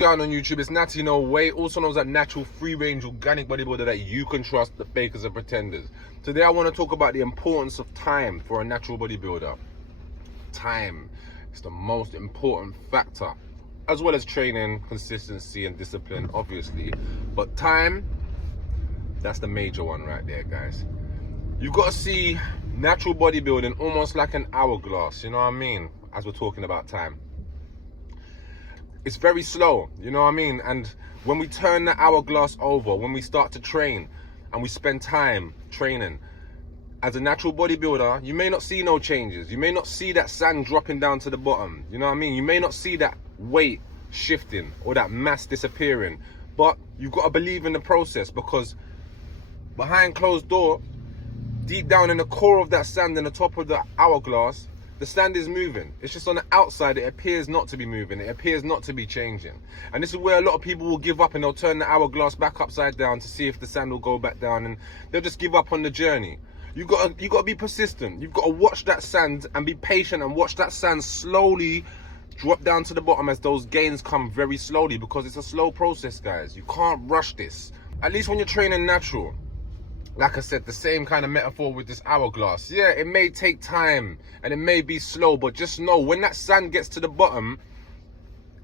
Going on YouTube, it's Natty No Way, also known as a natural free-range organic bodybuilder that you can trust, the fakers and pretenders. Today I want to talk about the importance of time for a natural bodybuilder. Time is the most important factor, as well as training, consistency and discipline, obviously. But time, that's the major one right there, guys. You've got to see natural bodybuilding almost like an hourglass, you know what I mean, as we're talking about time. It's very slow, you know what I mean? And when we turn the hourglass over, when we start to train and we spend time training, as a natural bodybuilder, you may not see no changes. You may not see that sand dropping down to the bottom, you know what I mean? You may not see that weight shifting or that mass disappearing, but you've got to believe in the process, because behind closed door, deep down in the core of that sand in the top of the hourglass, the sand is moving. It's just on the outside, it appears not to be moving. It appears not to be changing. And this is where a lot of people will give up and they'll turn the hourglass back upside down to see if the sand will go back down, and they'll just give up on the journey. You got to be persistent. You've got to watch that sand and be patient and watch that sand slowly drop down to the bottom as those gains come very slowly, because it's a slow process, guys. You can't rush this. At least when you're training natural. Like I said, the same kind of metaphor with this hourglass. Yeah, it may take time and it may be slow, but just know when that sand gets to the bottom,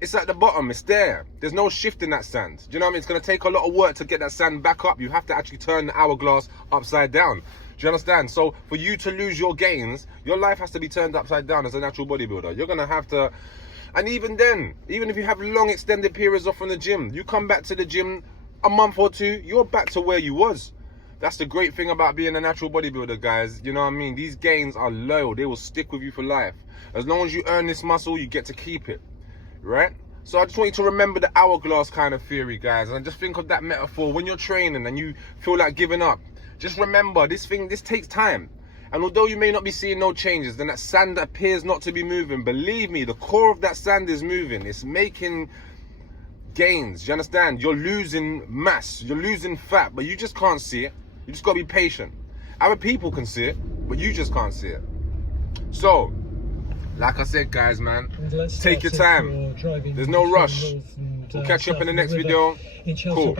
it's at the bottom, it's there. There's no shift in that sand. Do you know what I mean? It's going to take a lot of work to get that sand back up. You have to actually turn the hourglass upside down. Do you understand? So for you to lose your gains, your life has to be turned upside down as a natural bodybuilder. You're going to have to, and even then, even if you have long extended periods off from the gym, you come back to the gym a month or two, you're back to where you was. That's the great thing about being a natural bodybuilder, guys. You know what I mean? These gains are loyal. They will stick with you for life. As long as you earn this muscle, you get to keep it, right? So I just want you to remember the hourglass kind of theory, guys. And just think of that metaphor when you're training and you feel like giving up. Just remember, this takes time. And although you may not be seeing no changes, then that sand appears not to be moving. Believe me, the core of that sand is moving. It's making gains. Do you understand? You're losing mass. You're losing fat, but you just can't see it. You just got to be patient. Other people can see it, but you just can't see it. So, like I said, guys, man, take your time. There's no rush. We'll catch you up in the next video. Cool.